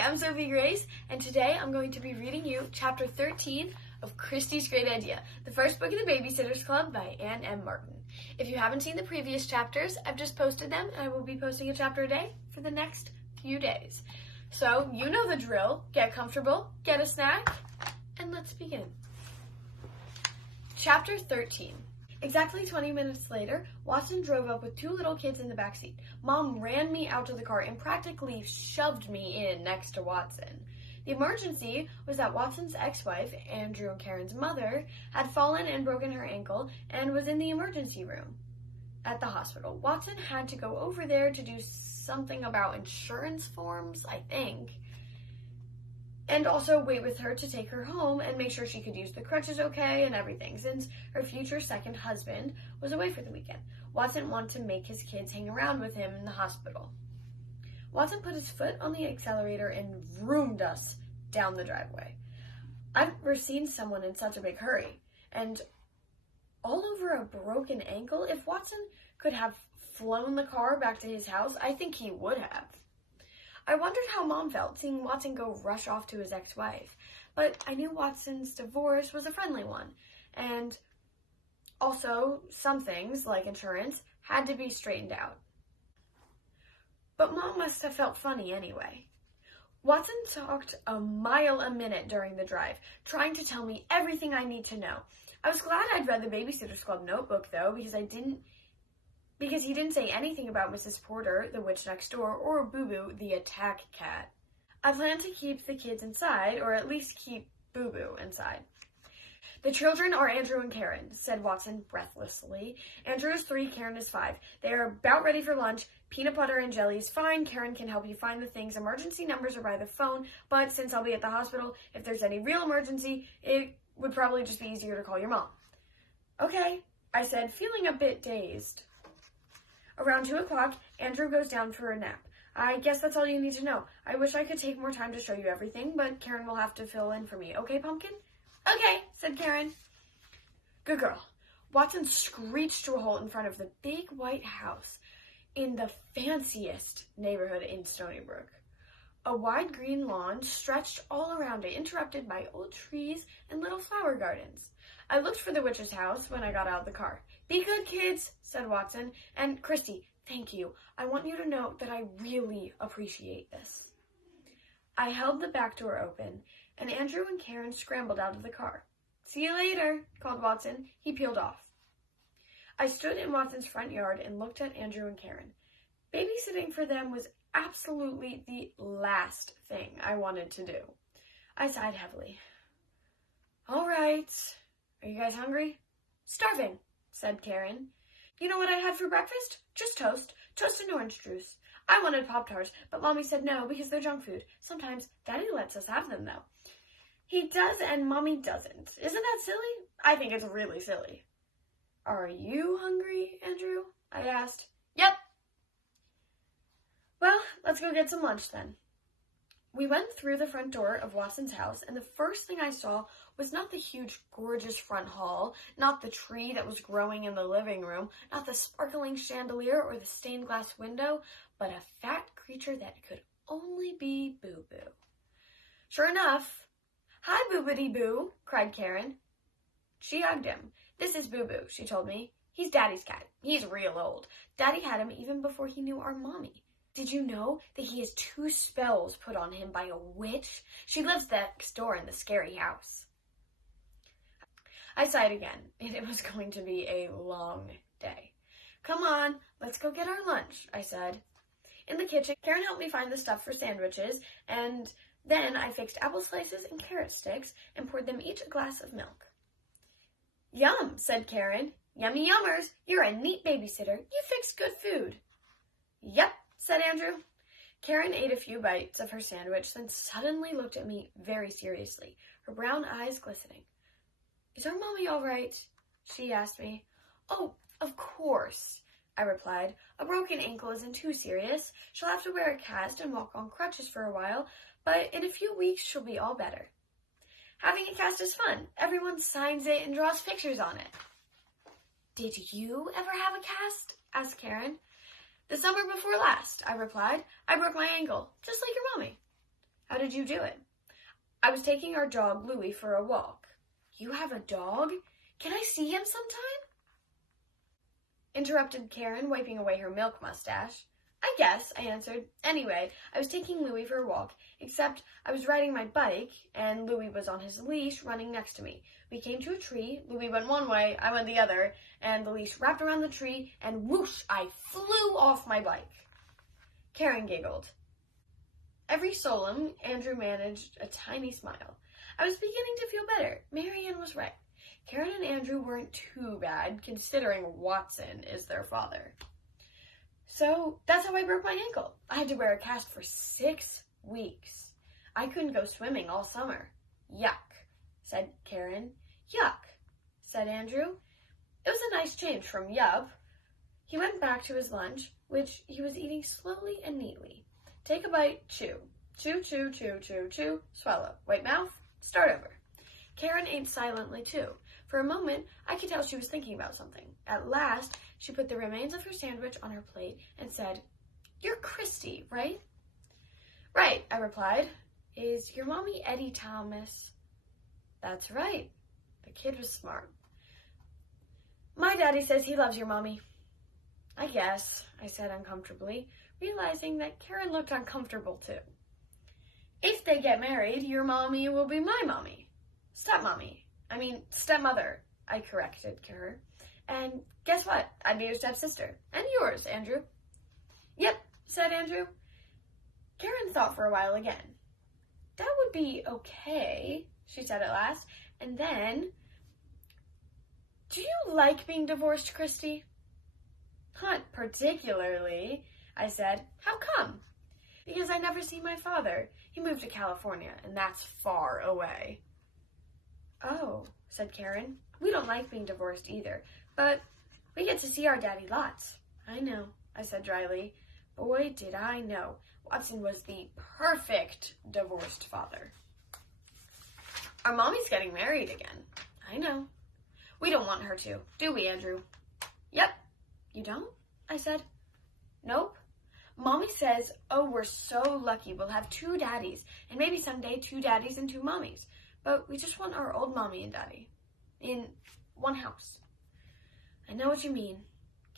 I'm Sophie Grace, and today I'm going to be reading you Chapter 13 of Kristy's Great Idea, the first book in the Babysitters Club by Anne M. Martin. If you haven't seen the previous chapters, I've just posted them, and I will be posting a chapter a day for the next few days. So, you know the drill. Get comfortable, get a snack, and let's begin. Chapter 13. Exactly 20 minutes later, Watson drove up with two little kids in the backseat. Mom ran me out to the car and practically shoved me in next to Watson. The emergency was that Watson's ex-wife, Andrew and Karen's mother, had fallen and broken her ankle and was in the emergency room at the hospital. Watson had to go over there to do something about insurance forms, I think, and also wait with her to take her home and make sure she could use the crutches okay and everything, since her future second husband was away for the weekend. Watson wanted to make his kids hang around with him in the hospital. Watson put his foot on the accelerator and vroomed us down the driveway. I've never seen someone in such a big hurry, and all over a broken ankle. If Watson could have flown the car back to his house, I think he would have. I wondered how Mom felt seeing Watson go rush off to his ex-wife, but I knew Watson's divorce was a friendly one, and also some things, like insurance, had to be straightened out. But Mom must have felt funny anyway. Watson talked a mile a minute during the drive, trying to tell me everything I need to know. I was glad I'd read the Babysitters Club notebook, though, because he didn't say anything about Mrs. Porter, the witch next door, or Boo Boo, the attack cat. I plan to keep the kids inside, or at least keep Boo Boo inside. The children are Andrew and Karen, said Watson breathlessly. Andrew is 3, Karen is 5. They are about ready for lunch. Peanut butter and jelly is fine. Karen can help you find the things. Emergency numbers are by the phone, but since I'll be at the hospital, if there's any real emergency, it would probably just be easier to call your mom. Okay, I said, feeling a bit dazed. Around 2 o'clock, Andrew goes down for a nap. I guess that's all you need to know. I wish I could take more time to show you everything, but Karen will have to fill in for me. Okay, Pumpkin? Okay, said Karen. Good girl. Watson screeched to a halt in front of the big white house in the fanciest neighborhood in Stony Brook. A wide green lawn stretched all around it, interrupted by old trees and little flower gardens. I looked for the witch's house when I got out of the car. Be good, kids, said Watson. And Kristy, thank you. I want you to know that I really appreciate this. I held the back door open, and Andrew and Karen scrambled out of the car. See you later, called Watson. He peeled off. I stood in Watson's front yard and looked at Andrew and Karen. Babysitting for them was absolutely the last thing I wanted to do. I sighed heavily. All right. Are you guys hungry? Starving, said Karen. You know what I had for breakfast? Just toast and orange juice. I wanted Pop-Tarts, but Mommy said no because they're junk food. Sometimes Daddy lets us have them, though. He does and Mommy doesn't. Isn't that silly? I think it's really silly. Are you hungry, Andrew? I asked. Yep. Well, let's go get some lunch then. We went through the front door of Watson's house, and the first thing I saw was not the huge, gorgeous front hall, not the tree that was growing in the living room, not the sparkling chandelier or the stained glass window, but a fat creature that could only be Boo Boo. Sure enough, hi, Boo-Bitty-Boo, cried Karen. She hugged him. This is Boo Boo, she told me. He's Daddy's cat. He's real old. Daddy had him even before he knew our Mommy. Did you know that he has 2 spells put on him by a witch? She lives next door in the scary house. I sighed again, and it was going to be a long day. Come on, let's go get our lunch, I said. In the kitchen, Karen helped me find the stuff for sandwiches, and then I fixed apple slices and carrot sticks and poured them each a glass of milk. Yum, said Karen. Yummy yummers, you're a neat babysitter. You fix good food. Yep, said Andrew. Karen ate a few bites of her sandwich, then suddenly looked at me very seriously, her brown eyes glistening. Is our Mommy all right? She asked me. Oh, of course, I replied. A broken ankle isn't too serious. She'll have to wear a cast and walk on crutches for a while, but in a few weeks she'll be all better. Having a cast is fun. Everyone signs it and draws pictures on it. Did you ever have a cast? Asked Karen. The summer before last, I replied. I broke my ankle, just like your Mommy. How did you do it? I was taking our dog, Louie, for a walk. You have a dog? Can I see him sometime? Interrupted Karen, wiping away her milk mustache. I guess, I answered. Anyway, I was taking Louie for a walk, except I was riding my bike, and Louie was on his leash running next to me. We came to a tree, Louie went one way, I went the other, and the leash wrapped around the tree, and whoosh, I flew off my bike. Karen giggled. Every solemn, Andrew managed a tiny smile. I was beginning to feel better. Marianne was right. Karen and Andrew weren't too bad, considering Watson is their father. So that's how I broke my ankle. I had to wear a cast for 6 weeks. I couldn't go swimming all summer. Yuck, said Karen. Yuck, said Andrew. It was a nice change from yup. He went back to his lunch, which he was eating slowly and neatly. Take a bite, chew. Chew, chew, chew, chew, chew, swallow. White mouth, start over. Karen ate silently too. For a moment, I could tell she was thinking about something. At last, she put the remains of her sandwich on her plate and said, You're Kristy, right? Right, I replied. Is your mommy Eddie Thomas? That's right. The kid was smart. My daddy says he loves your mommy. I guess, I said uncomfortably, realizing that Karen looked uncomfortable too. If they get married, your mommy will be my mommy. Stepmother, I corrected her. And guess what? I'd be your stepsister. And yours, Andrew. Yep, said Andrew. Karen thought for a while again. That would be okay, she said at last. And then, do you like being divorced, Kristy? Not particularly, I said. How come? Because I never see my father. He moved to California, and that's far away. Oh, said Karen. We don't like being divorced either, but we get to see our daddy lots. I know, I said dryly. Boy, did I know. Watson was the perfect divorced father. Our mommy's getting married again. I know. We don't want her to, do we, Andrew? Yep. You don't? I said. Nope. Mommy says, we're so lucky we'll have 2 daddies, and maybe someday 2 daddies and 2 mommies. But we just want our old mommy and daddy in one house. I know what you mean.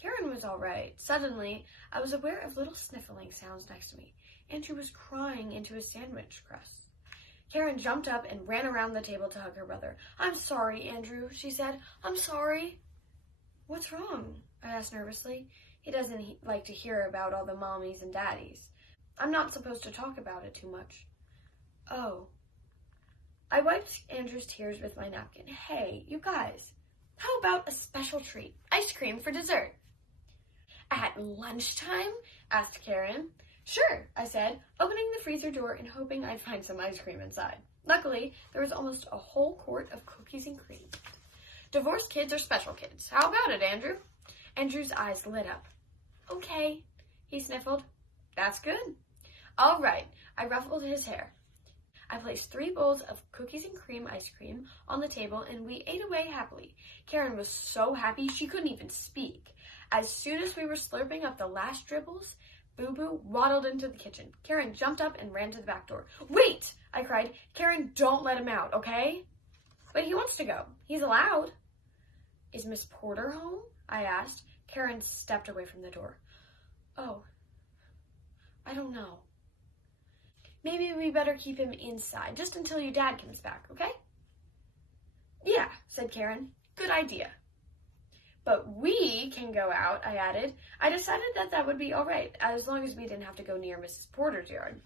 Karen was all right. Suddenly, I was aware of little sniffling sounds next to me. Andrew was crying into his sandwich crust. Karen jumped up and ran around the table to hug her brother. I'm sorry, Andrew, she said. I'm sorry. What's wrong? I asked nervously. He doesn't like to hear about all the mommies and daddies. I'm not supposed to talk about it too much. Oh. I wiped Andrew's tears with my napkin. Hey, you guys, how about a special treat? Ice cream for dessert. At lunchtime? Asked Karen. Sure, I said, opening the freezer door and hoping I'd find some ice cream inside. Luckily, there was almost a whole quart of cookies and cream. Divorced kids are special kids. How about it, Andrew? Andrew's eyes lit up. Okay, he sniffled. That's good. All right, I ruffled his hair. I placed 3 bowls of cookies and cream ice cream on the table, and we ate away happily. Karen was so happy she couldn't even speak. As soon as we were slurping up the last dribbles, Boo-Boo waddled into the kitchen. Karen jumped up and ran to the back door. Wait, I cried. Karen, don't let him out, okay? But he wants to go. He's allowed. Is Miss Porter home? I asked. Karen stepped away from the door. Oh, I don't know. Maybe we better keep him inside, just until your dad comes back, okay? Yeah, said Karen. Good idea. But we can go out, I added. I decided that would be all right, as long as we didn't have to go near Mrs. Porter's yard.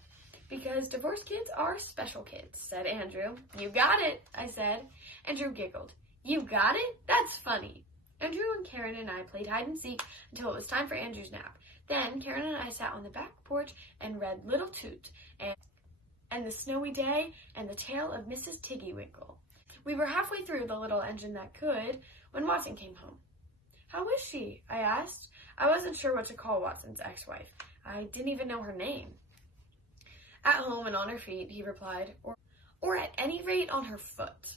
Because divorced kids are special kids, said Andrew. You got it, I said. Andrew giggled. You got it? That's funny. Andrew and Karen and I played hide and seek until it was time for Andrew's nap. Then Karen and I sat on the back porch and read Little Toot and The Snowy Day and The Tale of Mrs. Tiggywinkle. We were halfway through The Little Engine That Could when Watson came home. How is she? I asked. I wasn't sure what to call Watson's ex-wife. I didn't even know her name. At home and on her feet, he replied, or at any rate on her foot.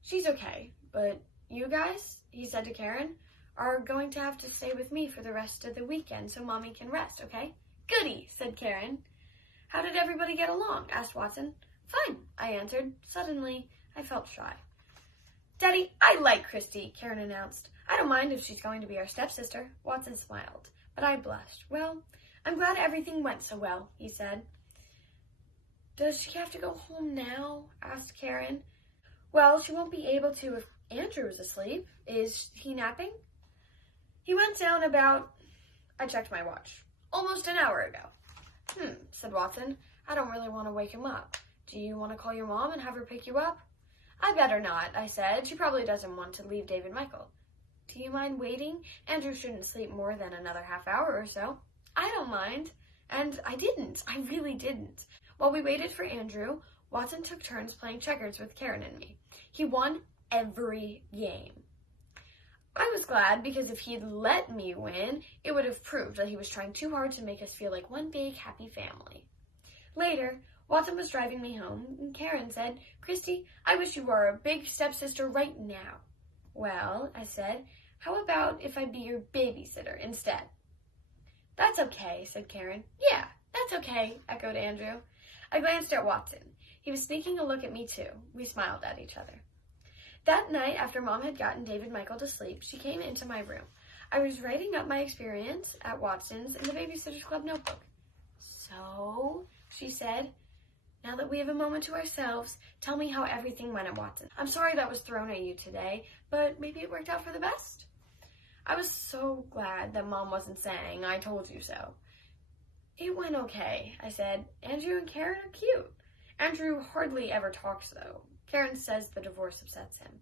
She's okay, but you guys, he said to Karen, are going to have to stay with me for the rest of the weekend so Mommy can rest, okay? Goody, said Karen. How did everybody get along? Asked Watson. Fine, I answered. Suddenly, I felt shy. Daddy, I like Kristy, Karen announced. I don't mind if she's going to be our stepsister. Watson smiled, but I blushed. Well, I'm glad everything went so well, he said. Does she have to go home now? Asked Karen. Well, she won't be able to if Andrew is asleep. Is he napping? He went down about, I checked my watch, almost an hour ago. Said Watson. I don't really want to wake him up. Do you want to call your mom and have her pick you up? I better not, I said. She probably doesn't want to leave David Michael. Do you mind waiting? Andrew shouldn't sleep more than another half hour or so. I don't mind. And I didn't. I really didn't. While we waited for Andrew, Watson took turns playing checkers with Karen and me. He won every game. I was glad because if he'd let me win, it would have proved that he was trying too hard to make us feel like one big happy family. Later, Watson was driving me home, and Karen said, Kristy, I wish you were a big stepsister right now. Well, I said, how about if I be your babysitter instead? That's okay, said Karen. Yeah, that's okay, echoed Andrew. I glanced at Watson. He was sneaking a look at me too. We smiled at each other. That night, after Mom had gotten David Michael to sleep, she came into my room. I was writing up my experience at Watson's in the Babysitter's Club notebook. So, she said, now that we have a moment to ourselves, tell me how everything went at Watson. I'm sorry that was thrown at you today, but maybe it worked out for the best. I was so glad that Mom wasn't saying, I told you so. It went okay, I said. Andrew and Karen are cute. Andrew hardly ever talks, though. Karen says the divorce upsets him.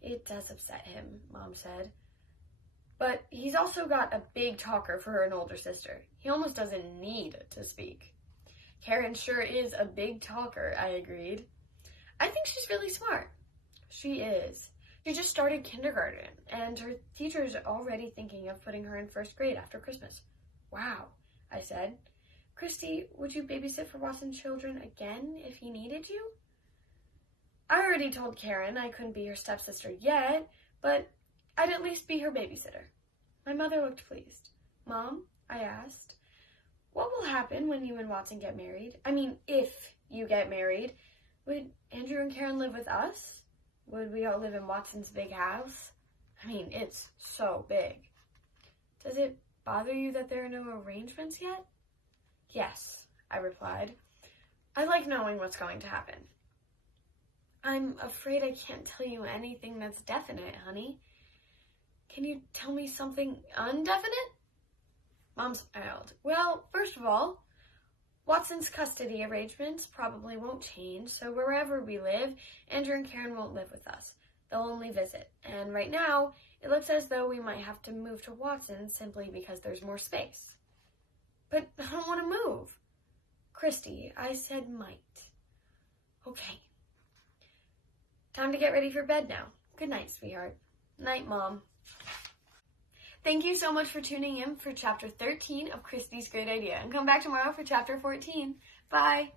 It does upset him, Mom said. But he's also got a big talker for an older sister. He almost doesn't need to speak. Karen sure is a big talker, I agreed. I think she's really smart. She is. She just started kindergarten, and her teacher's already thinking of putting her in first grade after Christmas. Wow, I said. Kristy, would you babysit for Watson's children again if he needed you? I already told Karen I couldn't be her stepsister yet, but I'd at least be her babysitter. My mother looked pleased. Mom, I asked, what will happen when you and Watson get married? I mean, if you get married, would Andrew and Karen live with us? Would we all live in Watson's big house? I mean, it's so big. Does it bother you that there are no arrangements yet? Yes, I replied. I like knowing what's going to happen. I'm afraid I can't tell you anything that's definite, honey. Can you tell me something undefinite? Mom smiled. Well, first of all, Watson's custody arrangements probably won't change, so wherever we live, Andrew and Karen won't live with us. They'll only visit. And right now, it looks as though we might have to move to Watson simply because there's more space. But I don't want to move. Kristy, I said might. Okay. Time to get ready for bed now. Good night, sweetheart. Night, Mom. Thank you so much for tuning in for Chapter 13 of Kristy's Great Idea. And come back tomorrow for Chapter 14. Bye.